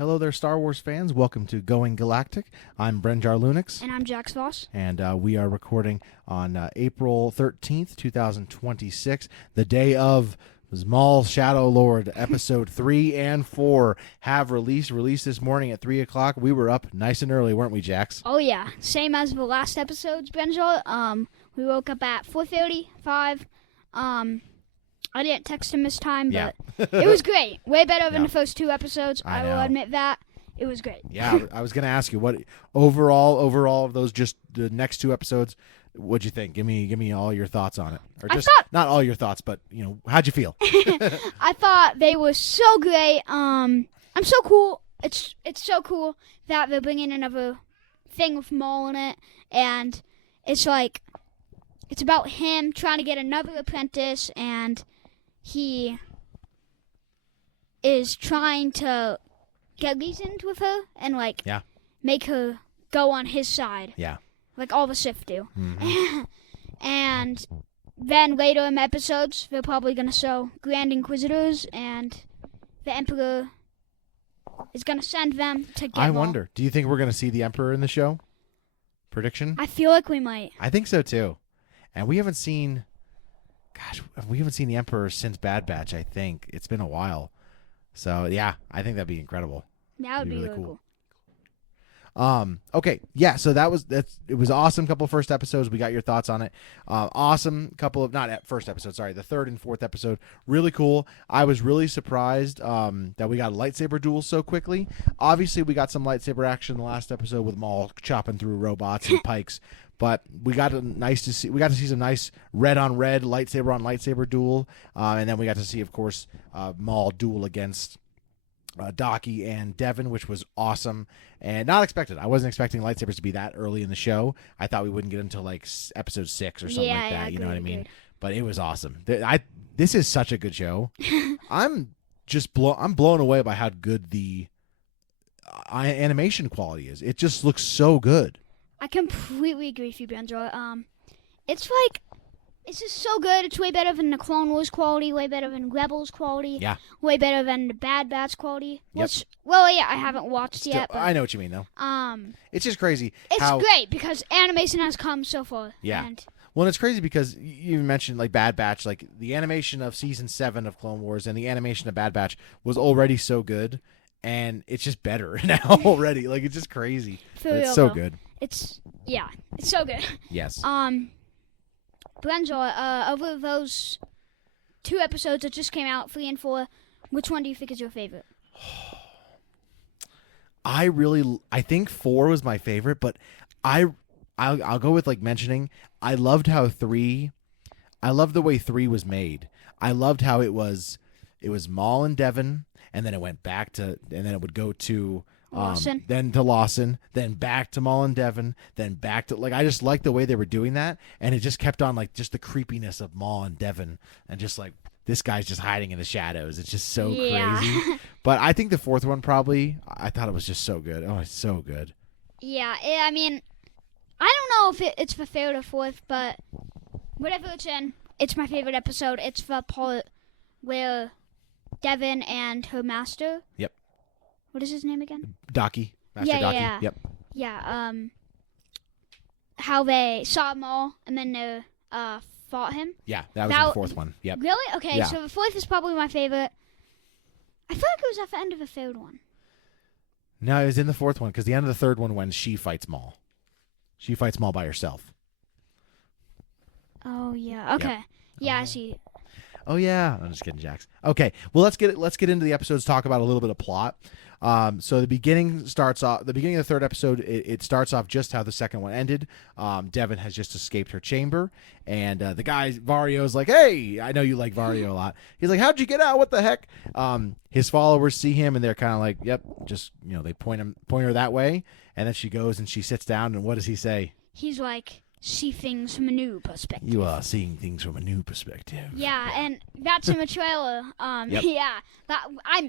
Hello there, Star Wars fans. Welcome to Going Galactic. I'm Brenjar Lunix. And I'm Jax Voss. And we are recording on April 13th, 2026, the day of Maul Shadow Lord, episode 3 and 4 have released this morning at 3 o'clock. We were up nice and early, weren't we, Jax? Oh, yeah. Same as the last episodes, Brenjar. We woke up at 4:35. I didn't text him this time, but it was great. Way better than the first two episodes. I will admit that. It was great. Yeah, I was going to ask you, what overall of those, just the next two episodes, what'd you think? Give me all your thoughts on it. Or just not all your thoughts, but, how'd you feel? I thought they were so great. I'm so cool. It's so cool that they're bringing another thing with Maul in it, and it's about him trying to get another apprentice, and he is trying to get reasoned with her and make her go on his side. Yeah. Like all the Sith do. Mm-hmm. And then later in the episodes, they're probably going to show Grand Inquisitors, and the Emperor is going to send them to get I wonder, do you think we're going to see the Emperor in the show? Prediction? I feel like we might. I think so, too. And we haven't seen the Emperor since Bad Batch, I think. It's been a while. So, yeah, I think that'd be incredible. That would be really cool. Okay, yeah, so it was awesome couple of first episodes. We got your thoughts on it. Awesome couple of, not at first episode, sorry, the third and fourth episode. Really cool. I was really surprised that we got a lightsaber duel so quickly. Obviously, we got some lightsaber action in the last episode with Maul chopping through robots and pikes. But we got to see some nice red on lightsaber duel, and then we got to see, of course, Maul duel against Docky and Devin, which was awesome and not expected. I wasn't expecting lightsabers to be that early in the show. I thought we wouldn't get until episode 6 or something like that. You know what I mean? But it was awesome. This is such a good show. I'm blown away by how good the animation quality is. It just looks so good. I completely agree with you, Brenjar. It's just so good. It's way better than the Clone Wars quality, way better than Rebels quality, way better than the Bad Batch quality. Yep. I haven't watched yet. But, I know what you mean, though. It's just crazy. It's great because animation has come so far. Yeah. And it's crazy because you mentioned Bad Batch, the animation of season 7 of Clone Wars and the animation of Bad Batch was already so good, and it's just better now already. It's just crazy. It's so good. It's so good. Yes. Brenjar, over those two episodes that just came out, 3 and 4, which one do you think is your favorite? I think 4 was my favorite, but I'll go with mentioning, I loved the way 3 was made. I loved how it was Maul and Devin, and then it went back to, and then it would go to Lawson. Then to Lawson, then back to Maul and Devin, then back to, I just liked the way they were doing that, and it just kept on just the creepiness of Maul and Devin, and just this guy's just hiding in the shadows. It's just so crazy. But I think the fourth one I thought it was just so good. Oh, it's so good. Yeah, I mean, I don't know if it's the third or fourth, but whatever it's in, it's my favorite episode. It's the part where Devin and her master. Yep. What is his name again? Docky. Master Docky. Yeah. Yep. Yeah, how they saw Maul and then they fought him. Yeah, that was the fourth one. Yep. Really? Okay, yeah. So the fourth is probably my favorite. I feel like it was at the end of the third one. No, it was in the fourth one, because the end of the third one when she fights Maul. She fights Maul by herself. Oh, yeah. Okay. Yep. Yeah, I see. Oh, yeah. I'm just kidding, Jax. Okay, well, let's get into the episodes, talk about a little bit of plot. So the beginning of the third episode, it starts off just how the second one ended. Devin has just escaped her chamber, and the guy, Vario's like, hey, I know you like Vario a lot. He's like, how'd you get out? What the heck? His followers see him, and they're kind of like, yep, just, they point her that way, and then she goes and she sits down, and what does he say? He's like, see things from a new perspective. You are seeing things from a new perspective. Yeah, and that's in the trailer. Yep. Yeah,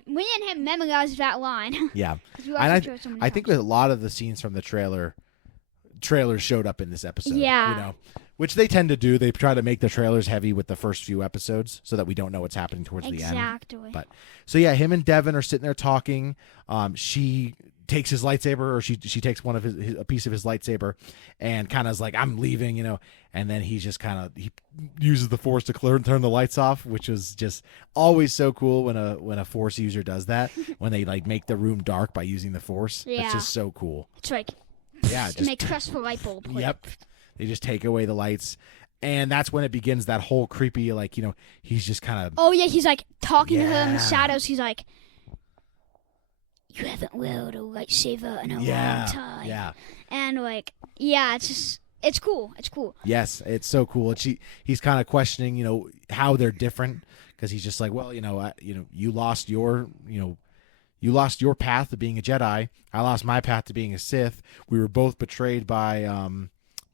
me and him memorized that line. Yeah, and I think that a lot of the scenes from the trailer trailers showed up in this episode. Yeah. You know, which they tend to do. They try to make the trailers heavy with the first few episodes so that we don't know what's happening towards the end. Exactly. But so yeah, him and Devin are sitting there talking. She takes his lightsaber, or she takes one of a piece of his lightsaber, and kind of is like, I'm leaving, you know. And then he's just he uses the Force to turn the lights off, which is just always so cool when a Force user does that. When they like make the room dark by using the Force, Yeah. that's just so cool. It's like Yeah, it just makes trustful light bulb. Yep. They just take away the lights. And that's when it begins, that whole creepy, like, you know, he's just kind of... Oh, yeah, he's, like, talking to her in Yeah. the shadows. He's like, you haven't wielded a lightsaber in a long time. Yeah. And, like, yeah, it's just... It's cool. It's cool. Yes, it's so cool. And he's kind of questioning, you know, how they're different. Because he's just like, well, you lost your path to being a Jedi. I lost my path to being a Sith. We were both betrayed by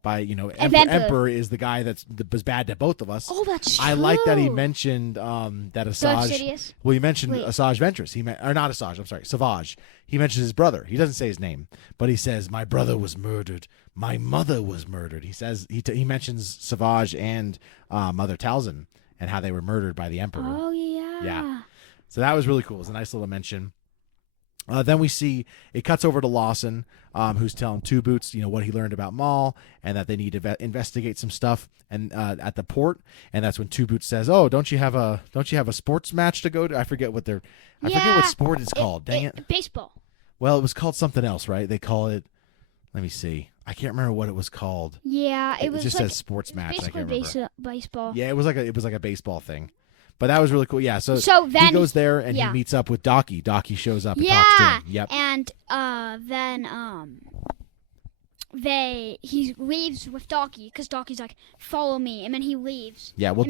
Emperor is the guy that was bad to both of us. Oh, that's true. I like that he mentioned that Darth Asajj. Sidious? Well, he mentioned Wait. Asajj Ventress. Or not Asajj. I'm sorry, Savage. He mentions his brother. He doesn't say his name, but he says, "My brother was murdered. My mother was murdered." He says he mentions Savage and Mother Talzin and how they were murdered by the Emperor. Oh, yeah. Yeah. So that was really cool. It was a nice little mention. Then we see it cuts over to Lawson, who's telling Two Boots, you know, what he learned about Maul and that they need to investigate some stuff and at the port. And that's when Two Boots says, "Oh, don't you have a sports match to go to?" I forget what sport it's called. Dang it. Baseball. Well, it was called something else, right? They call it. Let me see. I can't remember what it was called. Yeah, it was just like, says sports match. I basically can't remember. baseball. Yeah, it was like a baseball thing. But that was really cool. Yeah, so then he goes there and yeah. he meets up with Docky. Docky shows up and talks to him. Yep. And then he leaves with Docky because Docky's like, "Follow me," and then he leaves. Yeah, well,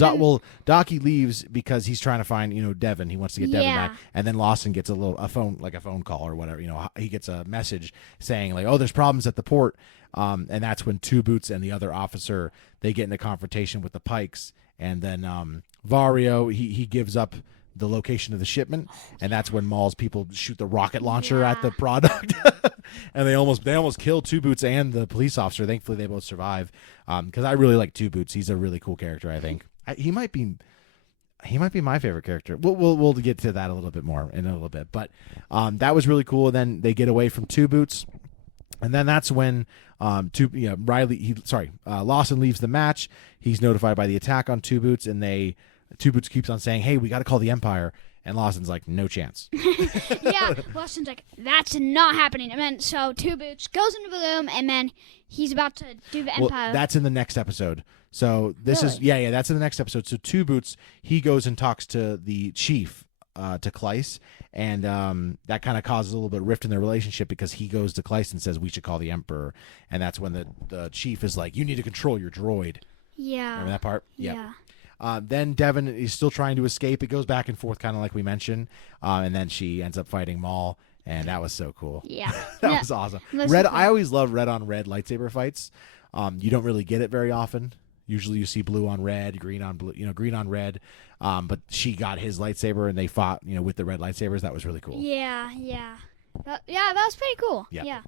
Docky leaves because he's trying to find, you know, Devin. He wants to get Devin Yeah. back, and then Lawson gets a phone call or whatever. You know, he gets a message saying like, "Oh, there's problems at the port," and that's when Two Boots and the other officer they get in a confrontation with the Pikes, and then Vario he gives up the location of the shipment, and that's when Maul's people shoot the rocket launcher at the product, and they almost kill Two Boots and the police officer. Thankfully, they both survive. Because I really like Two Boots. He's a really cool character. I think he might be my favorite character. We'll get to that a little bit more in a little bit, but that was really cool. And then they get away from Two Boots, and then that's when Lawson leaves the match. He's notified by the attack on Two Boots, and Two Boots keeps on saying, "Hey, we got to call the Empire." And Lawson's like, "No chance." Yeah, Lawson's like, "That's not happening." And then so Two Boots goes into the room, and then he's about to do the Empire. Well, that's in the next episode. So this is that's in the next episode. So Two Boots, he goes and talks to the chief, to Kleiss, and that kind of causes a little bit of rift in their relationship because he goes to Kleiss and says, "We should call the Emperor," and that's when the chief is like, "You need to control your droid." Yeah. Remember that part? Yep. Yeah. Then Devin is still trying to escape. It goes back and forth, kind of like we mentioned, and then she ends up fighting Maul, and that was so cool. Yeah. That was awesome. I always love red on red lightsaber fights. You don't really get it very often. Usually you see blue on red, green on blue, green on red. But she got his lightsaber and they fought, with the red lightsabers. That was really cool. Yeah. That was pretty cool. Yep. Yeah.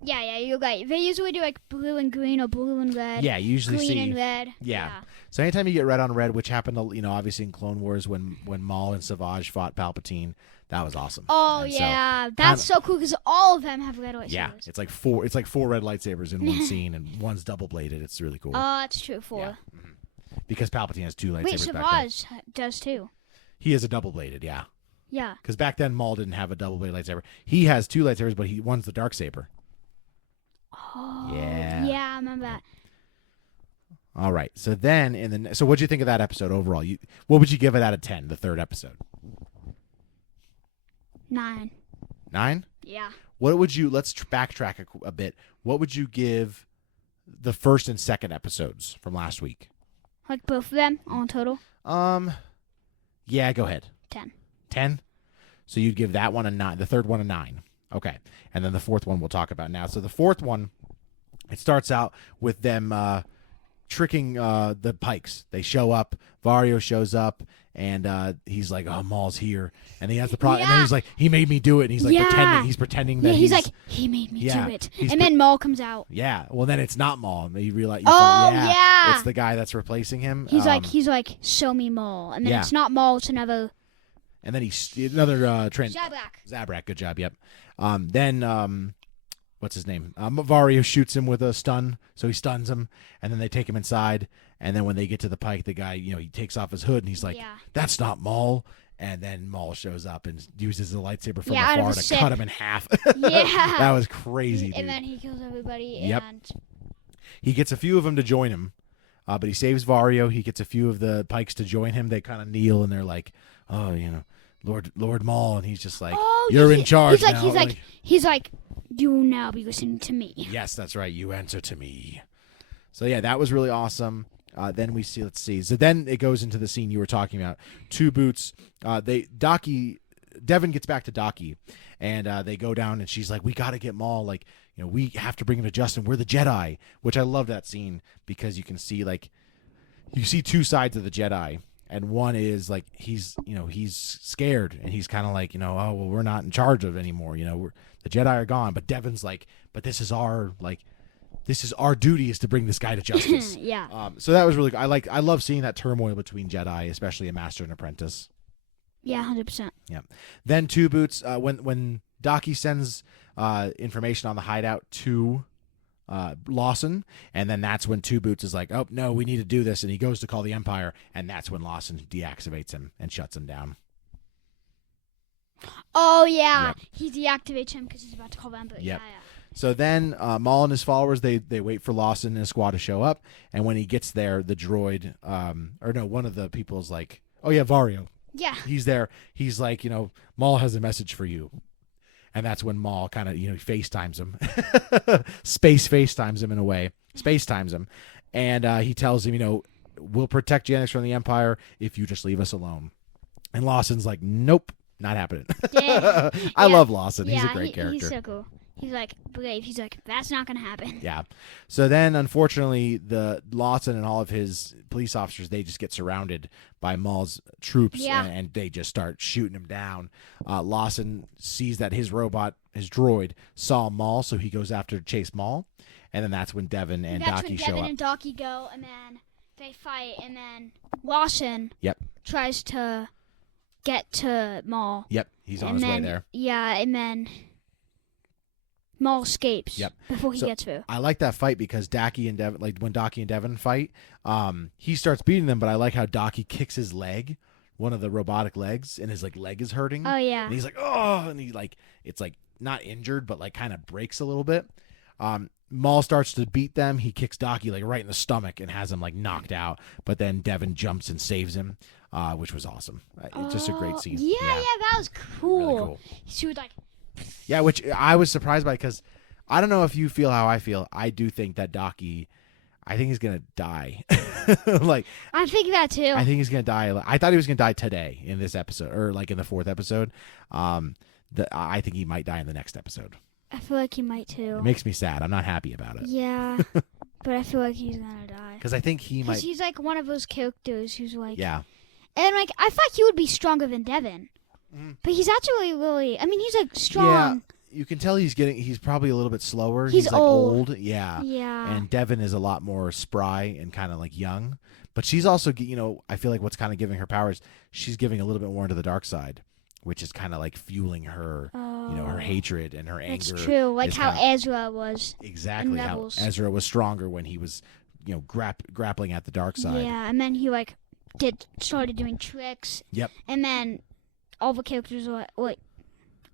Yeah, you're right. They usually do like blue and green or blue and red. Yeah, you usually green see and red. Yeah. So anytime you get red on red, which happened, obviously in Clone Wars when Maul and Savage fought Palpatine, that was awesome. Oh and yeah, that's so cool because all of them have red lightsabers. Yeah, it's like four red lightsabers in one scene, and one's double bladed. It's really cool. Oh, that's true. Four. Yeah. Mm-hmm. Because Palpatine has two lightsabers. Wait, back then. Savage does too. He has a double bladed. Yeah. Yeah. Because back then Maul didn't have a double bladed lightsaber. He has two lightsabers, but one's the dark saber. Oh. Yeah. Yeah, I remember that. All right. So then so what'd you think of that episode overall? What would you give it out of 10? The third episode. 9. 9? Yeah. What would you? Let's backtrack a bit. What would you give the first and second episodes from last week? Like both of them on total? Yeah, go ahead. 10. 10? So you'd give that one a 9, the third one a 9. Okay. And then the fourth one we'll talk about now. So the fourth one, it starts out with them tricking the Pikes. They show up. Vario shows up, and he's like, "Oh, Maul's here," and he has the problem. And then he's like, "He made me do it." And he's like pretending. He's pretending that he's like, "He made me do it." He's And then Maul comes out. Yeah. Well, then it's not Maul. And you realize. It's the guy that's replacing him. He's like, "Show me Maul," and then it's not Maul. It's another. And then another Zabrak. Good job. Yep. Then what's his name? Vario shoots him with a stun, so he stuns him, and then they take him inside. And then when they get to the Pike, the guy, he takes off his hood, and he's like, "That's not Maul." And then Maul shows up and uses the lightsaber from afar to cut him in half. That was crazy, dude. And then he kills everybody. Yep. And he gets a few of them to join him, but he saves Vario. He gets a few of the Pikes to join him. They kind of kneel, and they're like, "Oh, Lord Maul," and he's just like, "You're in charge now." He's like, "You will now be listening to me." Yes, that's right. You answer to me. So yeah, that was really awesome. Then let's see. So then it goes into the scene you were talking about. Two Boots. Devin gets back to Daki, and they go down, and she's like, "We got to get Maul. Like, we have to bring him to Justin. We're the Jedi," which I love that scene because you can see you see two sides of the Jedi. And one is like he's scared, and he's kind of like, "Oh, well, we're not in charge of it anymore. The Jedi are gone." But Devin's like, "But this is our duty is to bring this guy to justice." Yeah. So that was really good. I love seeing that turmoil between Jedi, especially a master and apprentice. Yeah, 100%. Yeah. Then Two Boots, when Daki sends information on the hideout to Lawson, and then that's when Two Boots is like, "Oh no, we need to do this," and he goes to call the Empire, and that's when Lawson deactivates him and shuts him down. Oh yeah, he deactivates him because he's about to call the Empire. Yep. Yeah. So then Maul and his followers, they wait for Lawson and his squad to show up, and when he gets there, the droid, one of the people is like, "Oh yeah, Vario." Yeah. He's there. He's like, "Maul has a message for you." And that's when Maul kind of, FaceTimes him. Space FaceTimes him in a way. Space times him. And he tells him, "We'll protect Genix from the Empire if you just leave us alone." And Lawson's like, "Nope, not happening." I love Lawson. He's a great character. He's so cool. He's like, brave. He's like, "That's not going to happen." Yeah. So then, unfortunately, the Lawson and all of his police officers, they just get surrounded by Maul's troops, and they just start shooting him down. Lawson sees that his droid, saw Maul, so he goes after to chase Maul. And then that's when Devin and Daki show up. Devin and Daki go, and then they fight, and then Lawson tries to get to Maul. Yep, he's on his way there. Yeah, and then Maul escapes before he gets through. I like that fight because Daki and Devin, when Daki and Devin fight, he starts beating them, but I like how Daki kicks his leg, one of the robotic legs, and his leg is hurting. Oh yeah. And he's like, "Oh," and he it's not injured, but kind of breaks a little bit. Maul starts to beat them. He kicks Daki right in the stomach and has him knocked out. But then Devin jumps and saves him, which was awesome. It's just a great scene. Yeah, that was cool. Really cool. She was yeah, which I was surprised by because I don't know if you feel how I feel. I do think that Daki, I think he's gonna die. I think that too. I think he's gonna die. I thought he was gonna die today in this episode, or in the 4th episode. I think he might die in the next episode. I feel like he might too. It makes me sad. I'm not happy about it. Yeah, but I feel like he's gonna die. Because I think he might. He's one of those characters who's yeah. And I thought he would be stronger than Devin. But he's actually really, he's strong. Yeah, you can tell he's probably a little bit slower. He's old. Yeah. Yeah. And Devin is a lot more spry and kind of young. But she's also, I feel like what's kind of giving her powers, she's giving a little bit more into the dark side, which is kind of fueling her, her hatred and her anger. That's true. Like how Ezra was. Exactly. How Ezra was stronger when he was, grappling at the dark side. Yeah. And then he started doing tricks. Yep. And then all the characters were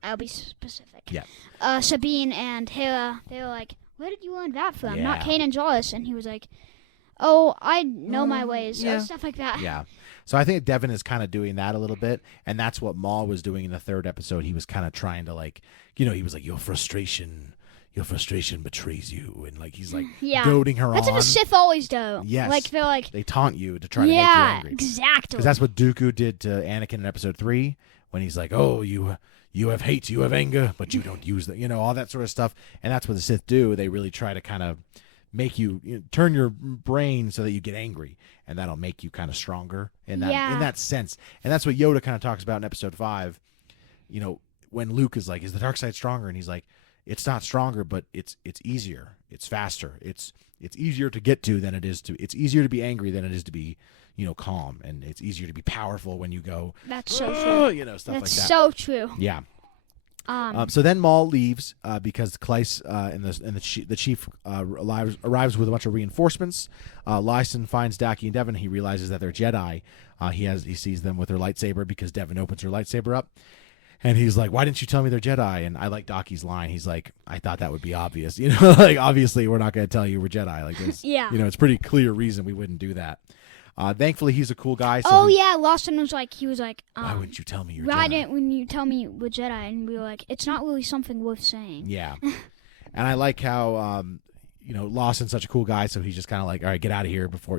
I'll be specific. Yeah. Sabine and Hera, they were like, "Where did you learn that from?" Yeah. Not Kane and Jarvis. And he was like, "Oh, I know my ways." Yeah. Stuff like that. Yeah. So I think Devin is kind of doing that a little bit, and that's what Maul was doing in the 3rd episode. He was kind of trying to he was like, your frustration betrays you, and he's goading her on. That's what the Sith always do. Yes. They're they taunt you to try to make you angry. Exactly. Because that's what Dooku did to Anakin in episode 3 when he's like, "Oh, you have hate, you have anger, but you don't use all that sort of stuff." And that's what the Sith do. They really try to kind of make you, turn your brain so that you get angry, and that'll make you kind of stronger in that sense. And that's what Yoda kind of talks about in episode 5. When Luke is like, "Is the dark side stronger?" and he's like, "It's not stronger, but it's easier. It's faster. It's easier to get to than it is to. It's easier to be angry than it is to be, calm, and it's easier to be powerful when you go." That's so true. Stuff like that. That's so true. Yeah. So then Maul leaves because Kleiss and the chief arrives with a bunch of reinforcements. Lyson finds Daki and Devin. He realizes that they're Jedi. He sees them with their lightsaber because Devin opens her lightsaber up. And he's like, "Why didn't you tell me they're Jedi?" And I like Daki's line. He's like, "I thought that would be obvious. Like, obviously we're not going to tell you we're Jedi. Like, this, it's pretty clear reason we wouldn't do that." Thankfully, he's a cool guy. So Lawson was like, "Why wouldn't you tell me you're why Jedi? didn't you tell me we're Jedi?" And we were like, "It's not really something worth saying." Yeah. And I like how, Lawson's such a cool guy. So he's just kind of like, "All right, get out of here before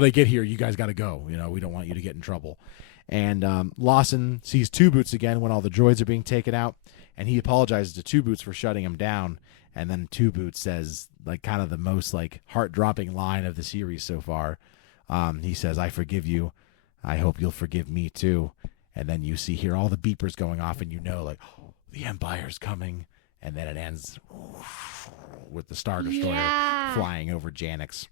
they get here. You guys got to go. We don't want you to get in trouble." And Lawson sees Two Boots again when all the droids are being taken out, and he apologizes to Two Boots for shutting him down. And then Two Boots says, like, kind of the most like heart-dropping line of the series so far. He says, "I forgive you. I hope you'll forgive me too." And then you hear all the beepers going off, and like, oh, the Empire's coming. And then it ends with the Star Destroyer flying over Janix.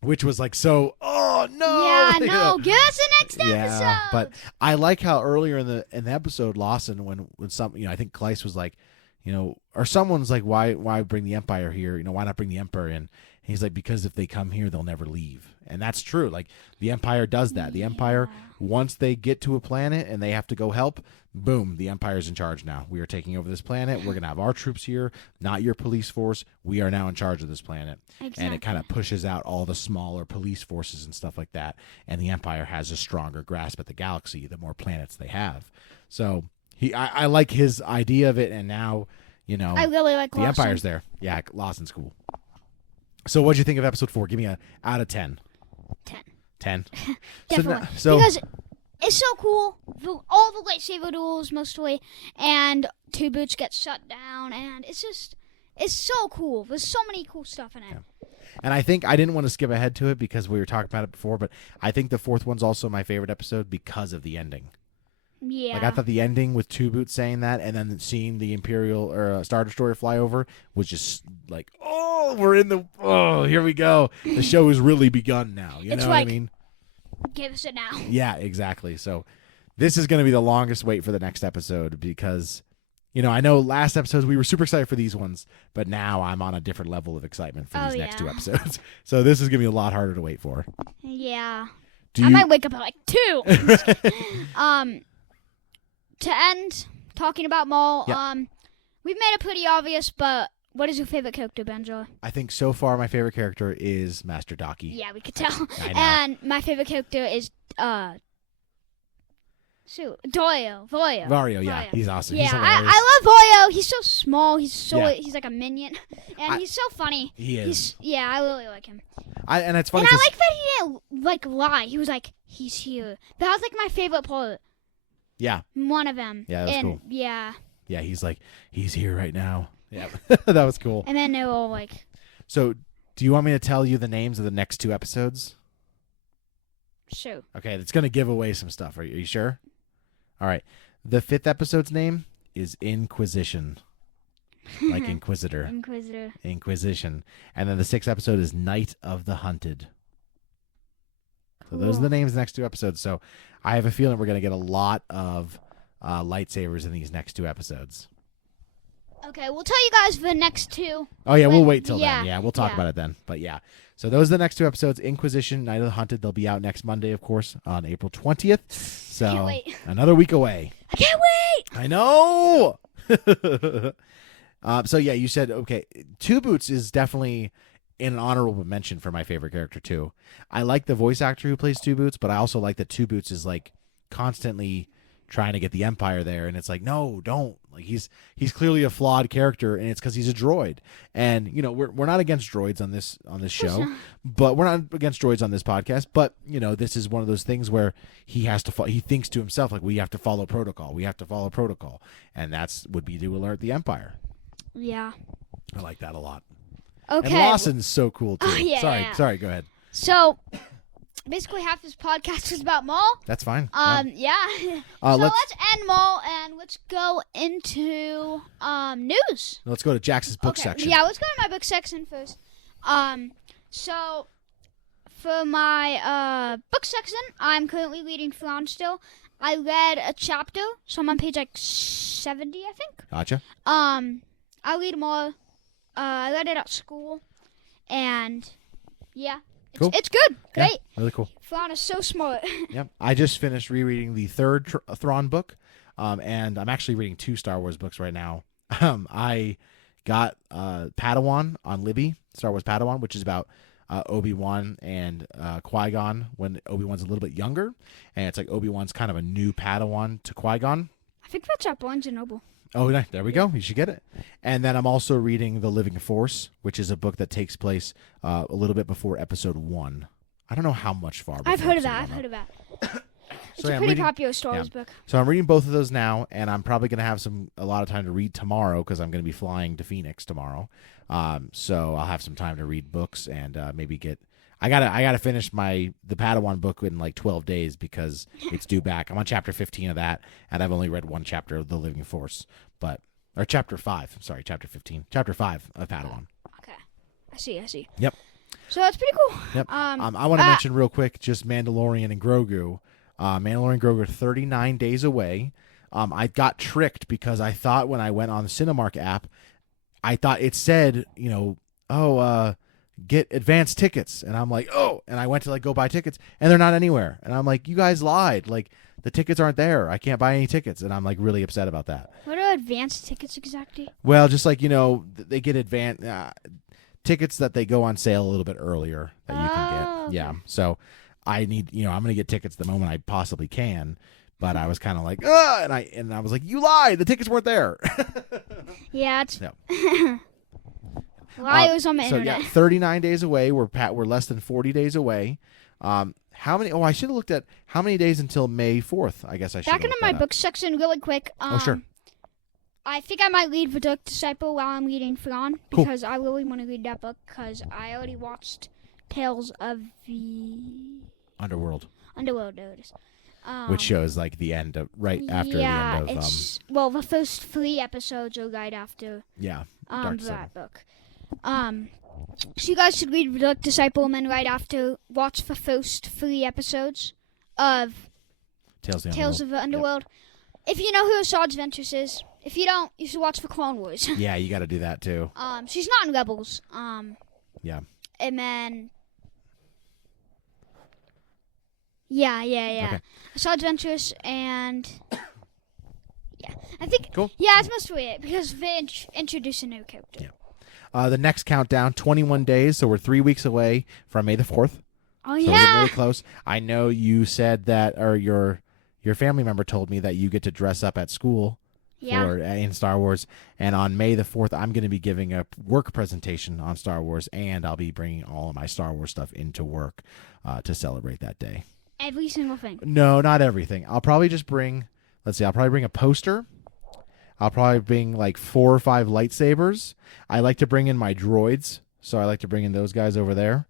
Which was like so. Oh no! Yeah, no. Give us the next episode. But I like how earlier in the episode, Lawson, when some, I think Kleiss was like, or someone's like, why bring the Empire here? Why not bring the Emperor in? And he's like, because if they come here, they'll never leave. And that's true. Like, the Empire does that. The Empire, once they get to a planet and they have to go help, boom, the Empire's in charge now. We are taking over this planet. We're going to have our troops here, not your police force. We are now in charge of this planet. Exactly. And it kind of pushes out all the smaller police forces and stuff like that. And the Empire has a stronger grasp at the galaxy the more planets they have. So I like his idea of it. And now, I really like the Lawson. Empire's there. Yeah, Lawson's cool. So what'd you think of episode 4? Give me a out of 10. 10. Definitely. So because it's so cool. All the lightsaber duels mostly, and Two Boots gets shut down, and it's so cool. There's so many cool stuff in it. Yeah. And I think I didn't want to skip ahead to it because we were talking about it before, but I think the 4th one's also my favorite episode because of the ending. Yeah. Like, I thought the ending with Two Boots saying that and then seeing the Imperial or Star Destroyer fly over was just like, here we go. The show has really begun now. You know what I mean? Give us it now. Yeah, exactly. So this is going to be the longest wait for the next episode because, I know last episodes we were super excited for these ones, but now I'm on a different level of excitement for these next 2 episodes. So this is going to be a lot harder to wait for. Yeah. I might wake up at like 2. To end talking about Maul, we've made it pretty obvious, but what is your favorite character, Benjo? I think so far my favorite character is Master Daki. Yeah, we could tell. I know. And my favorite character is Vario, yeah. He's awesome. Yeah, he's I love Vario. He's so small. He's like a minion, and he's so funny. He is. I really like him. And it's funny. And I like that he didn't like lie. He was like, "He's here." That was like my favorite part. Yeah. One of them. Yeah, that's cool. Yeah. Yeah, he's like, he's here right now. Yeah, that was cool. And then they were all like. So, do you want me to tell you the names of the next 2 episodes? Sure. Okay, it's going to give away some stuff. Are you sure? All right. The 5th episode's name is Inquisition. Like Inquisitor. Inquisition. And then the 6th episode is Night of the Hunted. So those are the names of the next 2 episodes. So I have a feeling we're going to get a lot of lightsabers in these next 2 episodes. Okay, we'll tell you guys the next 2. Oh, yeah, we'll wait till then. Yeah, we'll talk about it then. But yeah. So those are the next 2 episodes. Inquisition, Night of the Hunted. They'll be out next Monday, of course, on April 20th. So can't wait. Another week away. I can't wait. I know. So yeah, you said, okay, Two Boots is definitely in an honorable mention for my favorite character too. I like the voice actor who plays Two Boots, but I also like that Two Boots is like constantly trying to get the Empire there, and it's like, no, don't. Like, he's clearly a flawed character, and it's because he's a droid. And we're not against droids on this show, but we're not against droids on this podcast. But this is one of those things where he has to. He thinks to himself, like, we have to follow protocol. We have to follow protocol, and that's would be to alert the Empire. Yeah. I like that a lot. Okay. And Lawson's so cool too. Oh, yeah, Sorry. Go ahead. So, basically, half this podcast is about Maul. That's fine. Yeah. So let's end Maul and let's go into news. Let's go to Jax's book section. Yeah, let's go to my book section first. So for my book section, I'm currently reading Thrawn still. I read a chapter, so I'm on page like 70, I think. Gotcha. I'll read more. I read it at school, and yeah, Cool. It's good. Yeah, Great. really cool. Thrawn is so smart. Yep. I just finished rereading the third Thrawn book, and I'm actually reading 2 Star Wars books right now. I got Padawan on Libby, Star Wars Padawan, which is about Obi-Wan and Qui-Gon when Obi-Wan's a little bit younger, and it's like Obi-Wan's kind of a new Padawan to Qui-Gon. I think that's at Barnes & Noble. Oh, there we go. You should get it. And then I'm also reading The Living Force, which is a book that takes place a little bit before Episode 1. I don't know how much far before. I've heard of Episode that. 1. It's a pretty popular Star Wars book. So I'm reading both of those now, and I'm probably going to have a lot of time to read tomorrow because I'm going to be flying to Phoenix tomorrow. So I'll have some time to read books and maybe get. I gotta finish the Padawan book in like 12 days because it's due back. I'm on chapter 15 of that, and I've only read one chapter of The Living Force, or chapter 5. Sorry, chapter 15, chapter 5 of Padawan. Okay, I see. Yep. So that's pretty cool. Yep. I want to mention real quick just Mandalorian and Grogu. Mandalorian and Grogu are 39 days away. I got tricked because I thought when I went on the Cinemark app, I thought it said, get advanced tickets. And I'm like, and I went to go buy tickets and they're not anywhere. And I'm like, you guys lied. The tickets aren't there. I can't buy any tickets. And I'm really upset about that. What are advanced tickets exactly? Well, just they get advanced tickets that they go on sale a little bit earlier that you can get. Okay. Yeah. So I need, I'm going to get tickets the moment I possibly can. But I was kind of like, and I was like, you lied. The tickets weren't there. Yeah. It's... No. Liars on the internet. Yeah, 39 days away. We're less than 40 days away. How many? Oh, I should have looked at how many days until May 4th. I guess I should. Back into my book section really quick. Sure. I think I might read The Dark Disciple while I'm reading Thrawn because I really want to read that book because I already watched Tales of the Underworld. There it is. Which shows the end of after the end of the first 3 episodes are right after Dark that book. So you guys should read The Dark Disciple and then right after watch the first 3 episodes of Tales of the Underworld. Yep. If you know who Asajj Ventress is, if you don't, you should watch the Clone Wars. Yeah, you got to do that too. She's not in Rebels. Yeah. And then yeah. Okay. Asajj Ventress and I think cool. Yeah, that's mostly it because they introduce a new character. Yeah. The next countdown, 21 days, so we're 3 weeks away from May the 4th. Oh, so yeah. We're getting really close. I know you said that, or your family member told me that you get to dress up at school in Star Wars. And on May the 4th, I'm going to be giving a work presentation on Star Wars, and I'll be bringing all of my Star Wars stuff into work to celebrate that day. Every single thing? No, not everything. I'll probably just bring, I'll probably bring a poster. I'll probably bring 4 or 5 lightsabers. I like to bring in my droids, so I like to bring in those guys over there.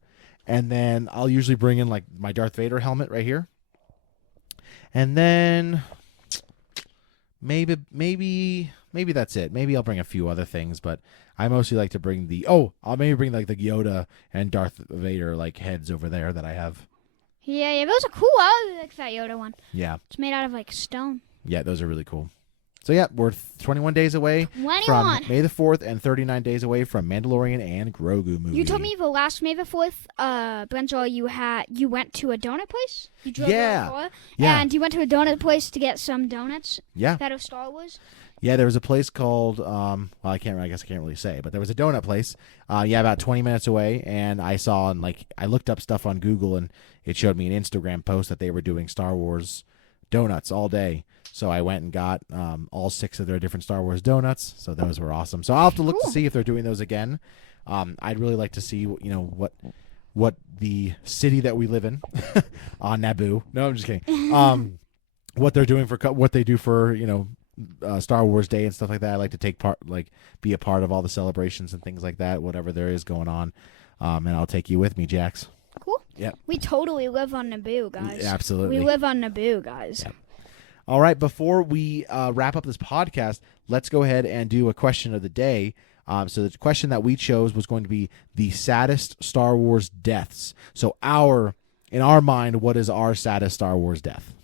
And then I'll usually bring in my Darth Vader helmet right here. And then maybe that's it. Maybe I'll bring a few other things, but I mostly like to bring I'll maybe bring the Yoda and Darth Vader heads over there that I have. Yeah, those are cool. I really like that Yoda one. Yeah. It's made out of stone. Yeah, those are really cool. So yeah, we're 21 days away 21. from May the 4th and 39 days away from Mandalorian and Grogu movie. You told me the last May the 4th, Brenzel, you went to a donut place? You drove Yeah. a car, Yeah. and you went to a donut place to get some donuts? Yeah. That of Star Wars? Yeah, there was a place called, I guess I can't really say, but there was a donut place, about 20 minutes away, and I saw, I looked up stuff on Google, and it showed me an Instagram post that they were doing Star Wars donuts all day. So I went and got all 6 of their different Star Wars donuts. So those were awesome. So I'll have to look to see if they're doing those again. I'd really like to see, what the city that we live in on Naboo. No, I'm just kidding. What they're doing what they do for Star Wars Day and stuff like that. I like to take part, like be a part of all the celebrations and things like that, whatever there is going on. And I'll take you with me, Jax. Cool. Yep. We totally live on Naboo, guys. Yeah, absolutely. We live on Naboo, guys. Yep. All right. Before we wrap up this podcast, let's go ahead and do a question of the day. So the question that we chose was going to be the saddest Star Wars deaths. So in our mind, what is our saddest Star Wars death?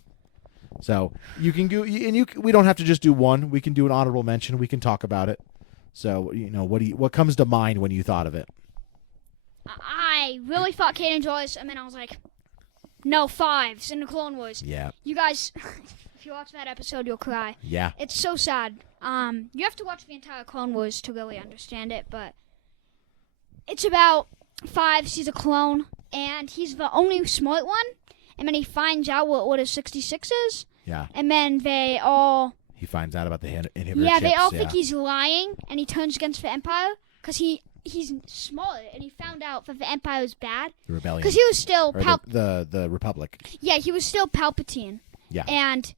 So you can go, and we don't have to just do one. We can do an honorable mention. We can talk about it. So what comes to mind when you thought of it? I really thought Kanan Jarrus, and then I was like, no, Fives in the Clone Wars. Yeah. You guys, if you watch that episode, you'll cry. Yeah. It's so sad. You have to watch the entire Clone Wars to really understand it, but it's about Fives. He's a clone, and he's the only smart one. And then he finds out what Order 66 is. Yeah. And then he finds out about the inhibitor yeah, chips, they all think he's lying, and he turns against the Empire because he's smart, and he found out that the Empire is bad. The rebellion. Because he was still the Republic. Yeah, he was still Palpatine. Yeah. And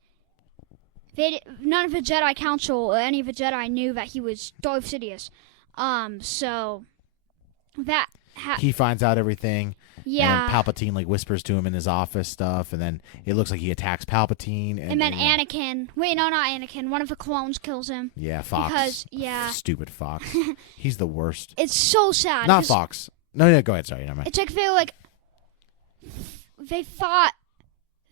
none of the Jedi Council or any of the Jedi knew that he was Darth Sidious. So that he finds out everything. Yeah. And then Palpatine whispers to him in his office stuff, and then it looks like he attacks Palpatine. And then Anakin. Wait, no, not Anakin. One of the clones kills him. Yeah, Fox. Because stupid Fox. He's the worst. It's so sad. Not Fox. No, go ahead. Sorry, never mind. It's like they thought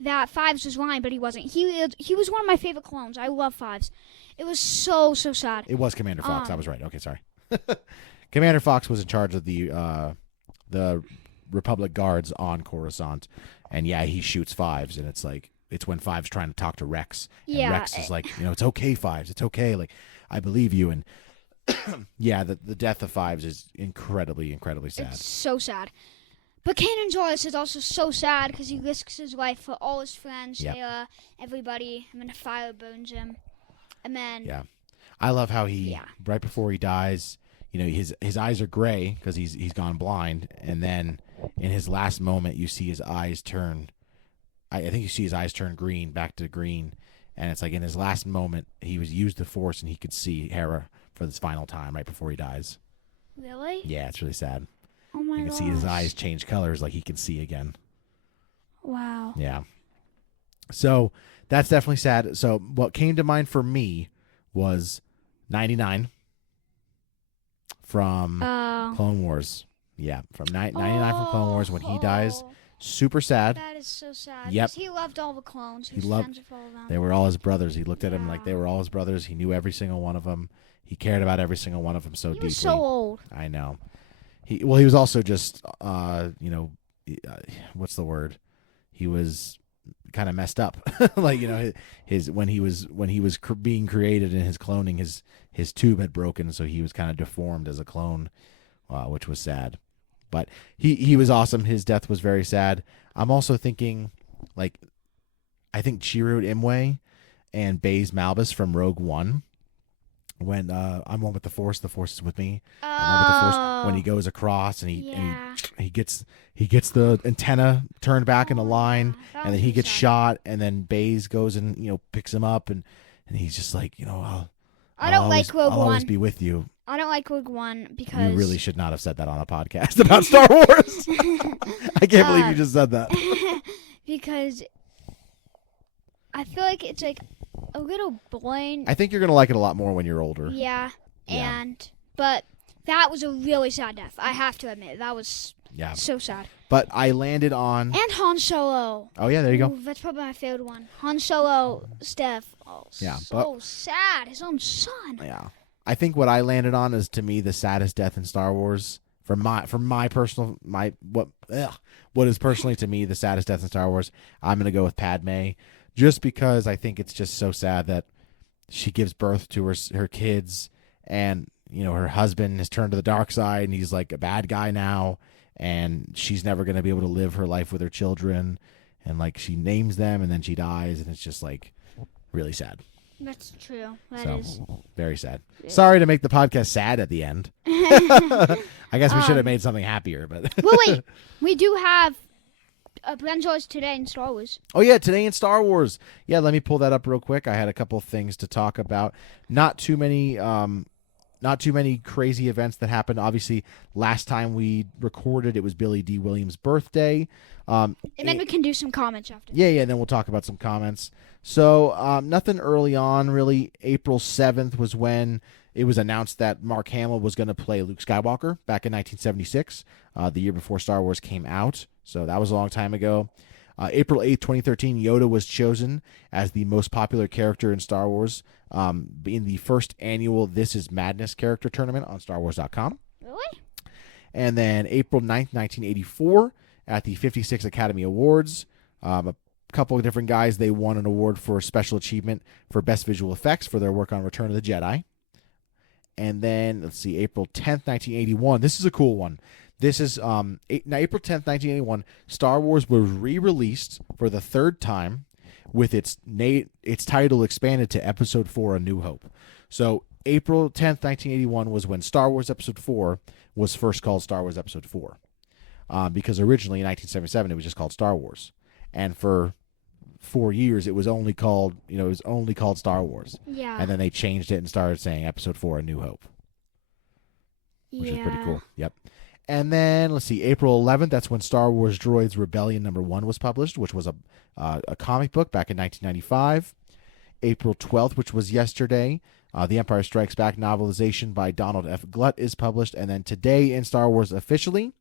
that Fives was lying, but he wasn't. He was one of my favorite clones. I love Fives. It was so sad. It was Commander Fox. I was right. Okay, sorry. Commander Fox was in charge of the Republic guards on Coruscant, and yeah, he shoots Fives, and it's when Fives trying to talk to Rex, and Rex is like, it's okay, Fives, it's okay, I believe you, and yeah, the death of Fives is incredibly sad. It's so sad. But Kanan Jarrus is also so sad because he risks his life for all his friends, everybody, and then the fire burns him, and then I love how he right before he dies, his eyes are gray because he's gone blind, and then in his last moment you see his eyes turn. I think you see his eyes turn green, back to green, and it's like in his last moment he used the Force and he could see Hera for this final time right before he dies. Really? Yeah, it's really sad. Oh my god! You can see his eyes change colors, like he can see again. Wow. Yeah. So that's definitely sad. So what came to mind for me was 99 from Clone Wars. Yeah, from 99 from Clone Wars when he dies. Super sad. That is so sad. Yep. He loved all the clones. He loved. Friends with all of them. They were all his brothers. He looked at them like they were all his brothers. He knew every single one of them. He cared about every single one of them so deeply. He was so old. I know. He was also just what's the word? He was kind of messed up. His when he was being created in his cloning, his tube had broken, so he was kind of deformed as a clone, which was sad. But he was awesome. His death was very sad. I'm also thinking, I think Chirrut Imwe and Baze Malbus from Rogue One. When I'm one with the Force is with me. I'm one with the Force. When he goes across and he gets the antenna turned back in a line, and then he gets shot, and then Baze goes and picks him up, and he's just like, I don't like Rogue One. I'll always be with you. I don't like Rogue One because you really should not have said that on a podcast about Star Wars. I can't believe you just said that. Because I feel like it's a little boring. I think you're gonna like it a lot more when you're older. Yeah. But that was a really sad death. I have to admit, that was so sad. But I landed on and Han Solo. Oh yeah, there you go. Ooh, that's probably my favorite one. Han Solo's death. Oh, yeah, so sad. His own son. Yeah. I think what I landed on is, to me, the saddest death in Star Wars. What is personally to me the saddest death in Star Wars, I'm gonna go with Padme, just because I think it's just so sad that she gives birth to her kids, and her husband has turned to the dark side, and he's like a bad guy now, and she's never gonna be able to live her life with her children, and she names them, and then she dies, and it's just really sad. That's true. That is very sad. Sorry to make the podcast sad at the end. I guess we should have made something happier, but well, wait, we do have Brenzo's today in Star Wars. Oh yeah, today in Star Wars. Yeah, let me pull that up real quick. I had a couple things to talk about. Not too many crazy events that happened. Obviously, last time we recorded, it was Billy D. Williams' birthday. And then we can do some comments after. Yeah, and then we'll talk about some comments. So nothing early on, really. April 7th was when it was announced that Mark Hamill was going to play Luke Skywalker back in 1976, the year before Star Wars came out. So that was a long time ago. April 8th, 2013, Yoda was chosen as the most popular character in Star Wars in the first annual This Is Madness character tournament on StarWars.com. Really? And then April 9th, 1984, at the 56 Academy Awards, a couple of different guys, they won an award for special achievement for best visual effects for their work on Return of the Jedi. And then, let's see, April 10th, 1981. This is a cool one. This is April 10th, 1981. Star Wars was re-released for the third time with its title expanded to Episode 4, A New Hope. So April 10th, 1981 was when Star Wars Episode 4 was first called Star Wars Episode 4. Because originally in 1977 it was just called Star Wars. And for 4 years it was only called, Star Wars. Yeah. And then they changed it and started saying Episode 4, A New Hope. Which is pretty cool. Yep. And then, let's see, April 11th, that's when Star Wars Droids Rebellion #1 was published, which was a comic book back in 1995. April 12th, which was yesterday, The Empire Strikes Back novelization by Donald F. Glut is published. And then today in Star Wars officially,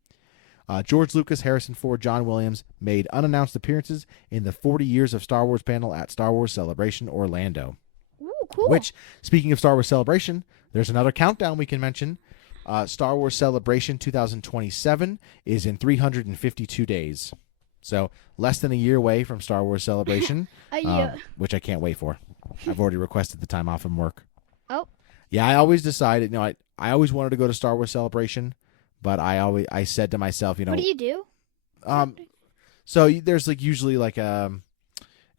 George Lucas, Harrison Ford, John Williams made unannounced appearances in the 40 Years of Star Wars panel at Star Wars Celebration Orlando. Ooh, cool. Which, speaking of Star Wars Celebration, there's another countdown we can mention. Star Wars Celebration 2027 is in 352 days. So less than a year away from Star Wars Celebration, which I can't wait for. I've already requested the time off from work. Oh. Yeah, I always decided, I always wanted to go to Star Wars Celebration, but I said to myself, What do you do? So there's usually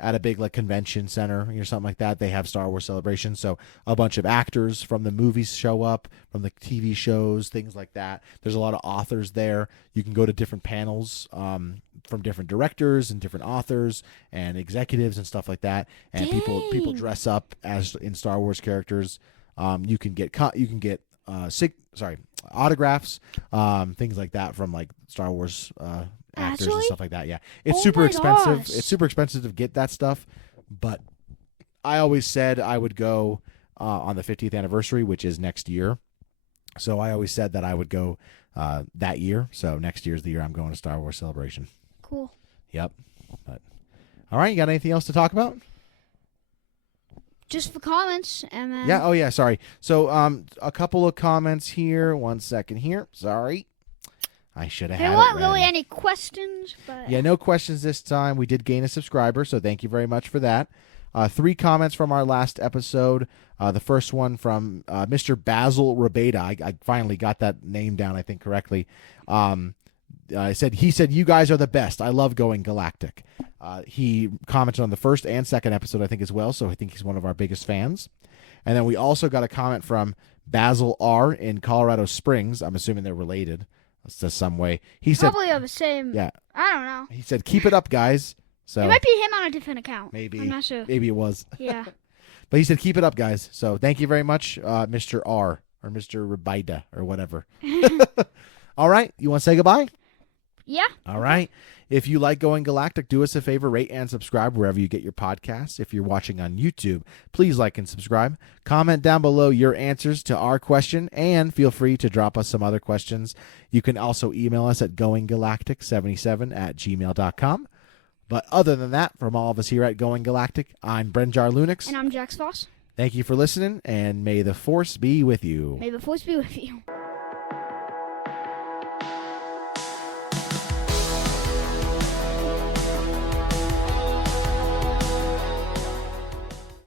at a big convention center or something like that, they have Star Wars Celebration. So a bunch of actors from the movies show up, from the TV shows, things like that. There's a lot of authors there. You can go to different panels from different directors and different authors and executives and stuff like that. And people dress up as in Star Wars characters. You can get autographs, things like that from Star Wars actors and stuff like that. Yeah, it's super expensive. Gosh. It's super expensive to get that stuff, but I always said I would go on the 50th anniversary, which is next year. So I always said that I would go that year. So next year's the year I'm going to Star Wars Celebration. Cool. Yep. But all right, you got anything else to talk about? Just for comments, and then Yeah. Oh yeah. Sorry. So a couple of comments here. 1 second here. Sorry. I should have had there it weren't ready. really any questions, but Yeah, no questions this time. We did gain a subscriber, so thank you very much for that. 3 comments from our last episode. The first one from Mr. Basil Rabeda. I finally got that name down, I think, correctly. He said, "You guys are the best. I love Going Galactic." He commented on the first and second episode, I think, as well, so I think he's one of our biggest fans. And then we also got a comment from Basil R. in Colorado Springs. I'm assuming they're related to some way. He said, probably are the same. Yeah. I don't know. He said, "Keep it up, guys." So It might be him on a different account. maybe I'm not sure. Maybe it was. Yeah. But he said, "Keep it up, guys." So thank you very much, Mr. R. or Mr. Rabida or whatever. All right. You want to say goodbye? Yeah. All right. If you like Going Galactic, do us a favor, rate and subscribe wherever you get your podcasts. If you're watching on YouTube, please like and subscribe. Comment down below your answers to our question, and feel free to drop us some other questions. You can also email us at goinggalactic77@gmail.com. But other than that, from all of us here at Going Galactic, I'm Brenjar Lunix. And I'm Jax Foss. Thank you for listening, and may the Force be with you. May the Force be with you.